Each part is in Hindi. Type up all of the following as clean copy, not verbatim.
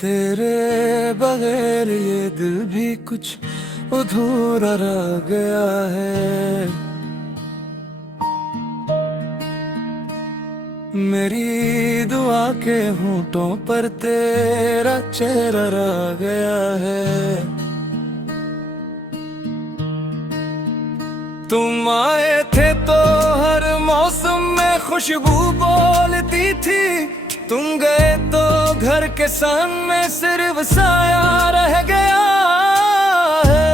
तेरे बगैर ये दिल भी कुछ अधूरा रह गया है। मेरी दुआ के होंठों पर तेरा चेहरा रह गया है। तुम आए थे तो हर मौसम में खुशबू बोलती थी, तुम गए तो घर के सामने सिर्फ साया रह गया है।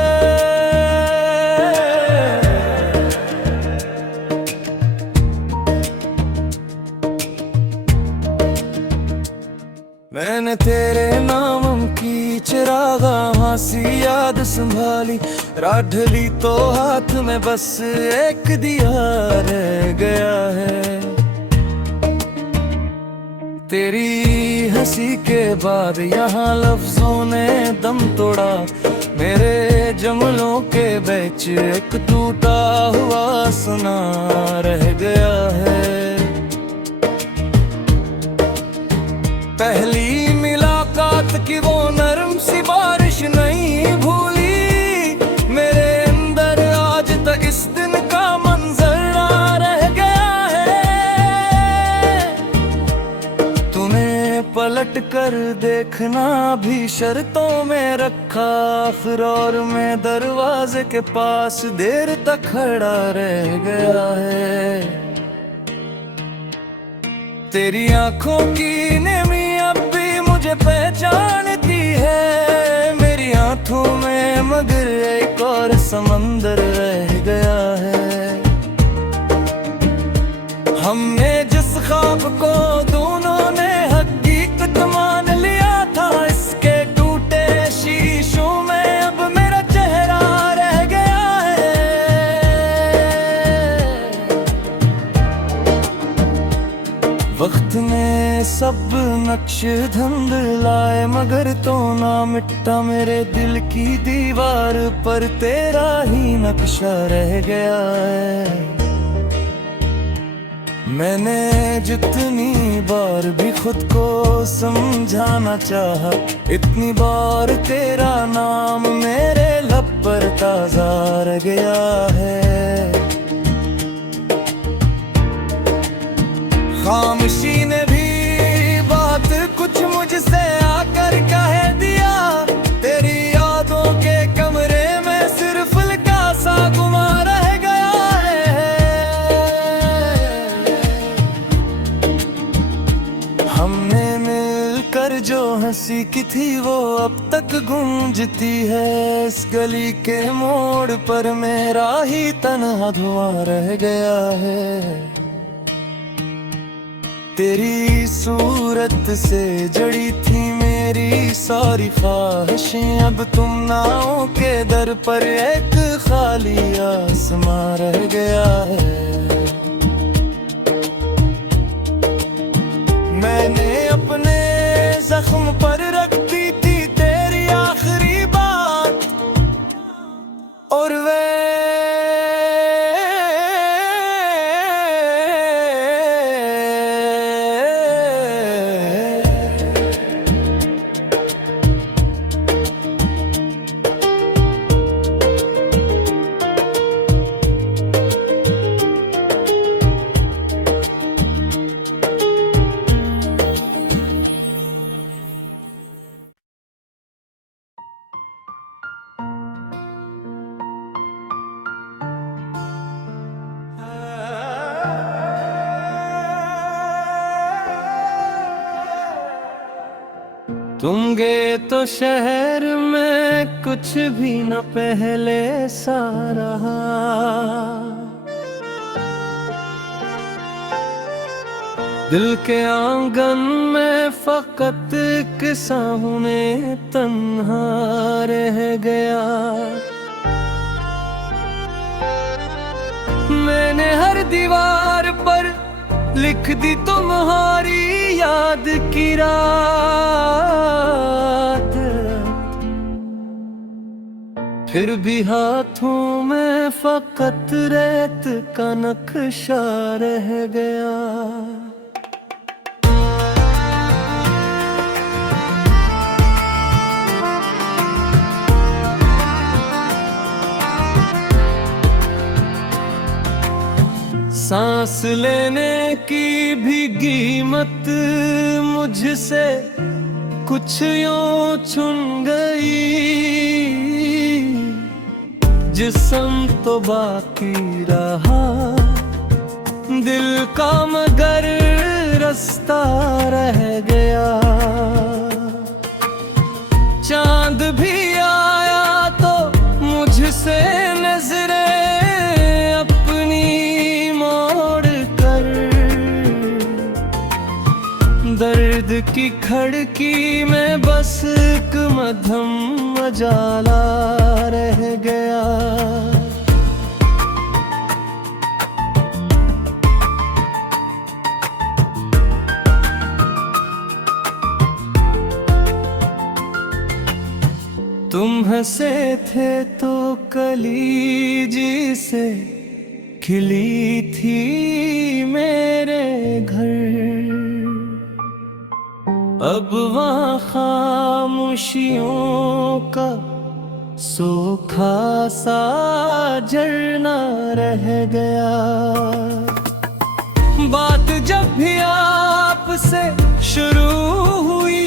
मैंने तेरे नाम की चिरागां सी याद संभाली, रात ढली तो हाथ में बस एक दिया रह गया है। तेरी हंसी के बाद यहाँ लफ्जों ने दम तोड़ा, मेरे जमलों के बीच एक टूटा हुआ सुना रह गया है। पहली मुलाकात की वो नरम सी बारिश नहीं भूली, मेरे अंदर आज तक इस दिन का मंजर आ रह गया है। तूने पलट कर देखना भी शर्तों में रखा, आखिर और मैं दरवाजे के पास देर तक खड़ा रह गया है। तेरी आंखों की नेमी अब भी मुझे पहचानती है, मेरी आंखों में मगर एक और समंदर रह गया है। हमने जिस ख्वाब को दोनों ने हकीकत मान लिया था, इसके टूटे शीशों में अब मेरा चेहरा रह गया है। वक्त ने सब नक्श धुंधलाए मगर तो ना मिटा मेरे दिल की दीवार पर तेरा ही नक्शा रह गया है। मैंने जितनी बार भी खुद को समझाना चाहा, इतनी बार तेरा नाम मेरे लब पर ताजा रह गया है। खामोशी ने भी बात कुछ मुझसे आकर कह दिया, तेरी यादों के कमरे में सिर्फ हल्का सा गुमा रह गया है। हमने मिलकर जो हंसी की थी वो अब तक गूंजती है, इस गली के मोड़ पर मेरा ही तन्हा धुआं रह गया है। तेरी सूरत से जड़ी थी मेरी सारी ख्वाहिशें, अब तुम नाओं के दर पर एक खाली आसमां रह गया है। मैंने अपने जख्म पर रख दी थी तेरी आखिरी बात, और वे तुम गए तो शहर में कुछ भी न पहले सा रहा, दिल के आंगन में फकत एक सामने तन्हा रह गया। मैंने हर दीवार पर लिख दी तुम्हारी याद की रात, फिर भी हाथों में फकत रेत का नक्शा रह गया। सांस लेने की भी कीमत मुझसे कुछ यूं छुन गई। जिस्म तो बाकी रहा दिल का, मगर रास्ता रह गया। चांद भी आया तो मुझसे नजरें अपनी मोड़ कर, दर्द की खिड़की में बस एक मध्यम उजाला रह गया। तुम हंसे थे तो कली जी से खिली थी मेरे घर। अब वहाँ खामोशियों का सूखा सा झरना रह गया। बात जब भी आपसे शुरू हुई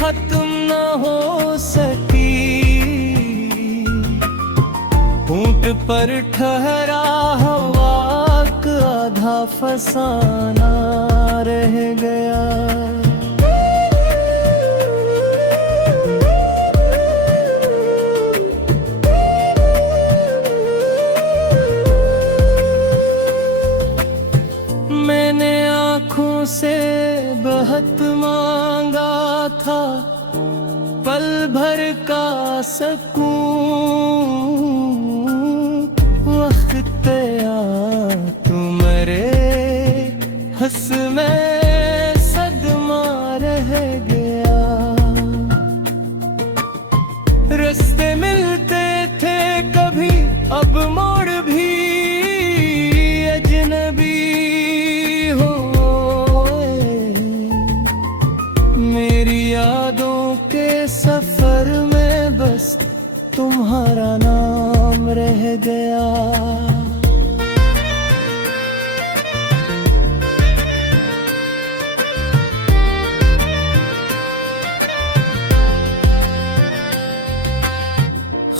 खत्म न हो सकी। ऊंट पर ठहरा हवा का आधा फसाना रह गया। मैंने आँखों से बहुत मांगा था पल भर का सकून। वक्त आया तुम्हारे हंस में सदमा रह गया। रास्ते मिलते थे कभी, अब मोड़ भी अजनबी हो। मेरी यादों के सफर में बस तुम्हारा नाम रह गया।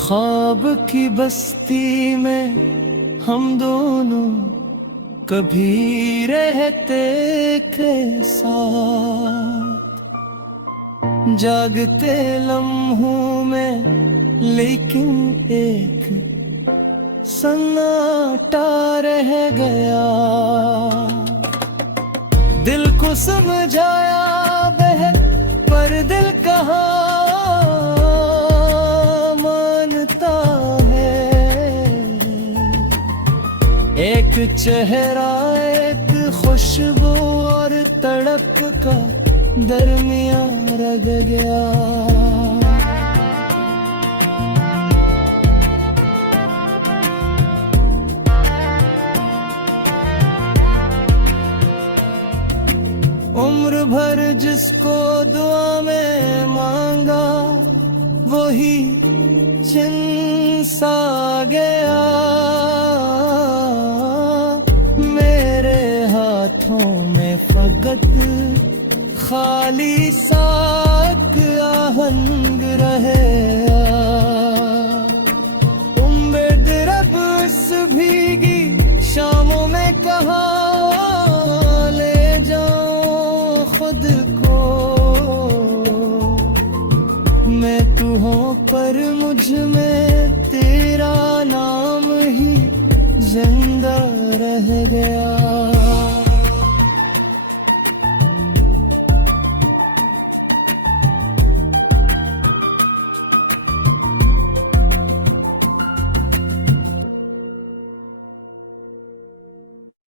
ख्वाब की बस्ती में हम दोनों कभी रहते थे साथ। जागते लम्हों में लेकिन एक सन्नाटा रह गया। दिल को समझाया बहक पर दिल कहाँ मानता है। एक चेहरा, एक खुशबू और तड़प का दरमिया रह गया। उम्र भर जिसको दुआ में मांगा वही छिन सा गया। मेरे हाथों में फकत खाली साक आहंग रहेगा। उम्मीद रब इस भीगी शामों में कहाँ ले जाऊं खुद को। मैं तू हूँ पर मुझ में तेरा नाम ही जिंदा रह गया।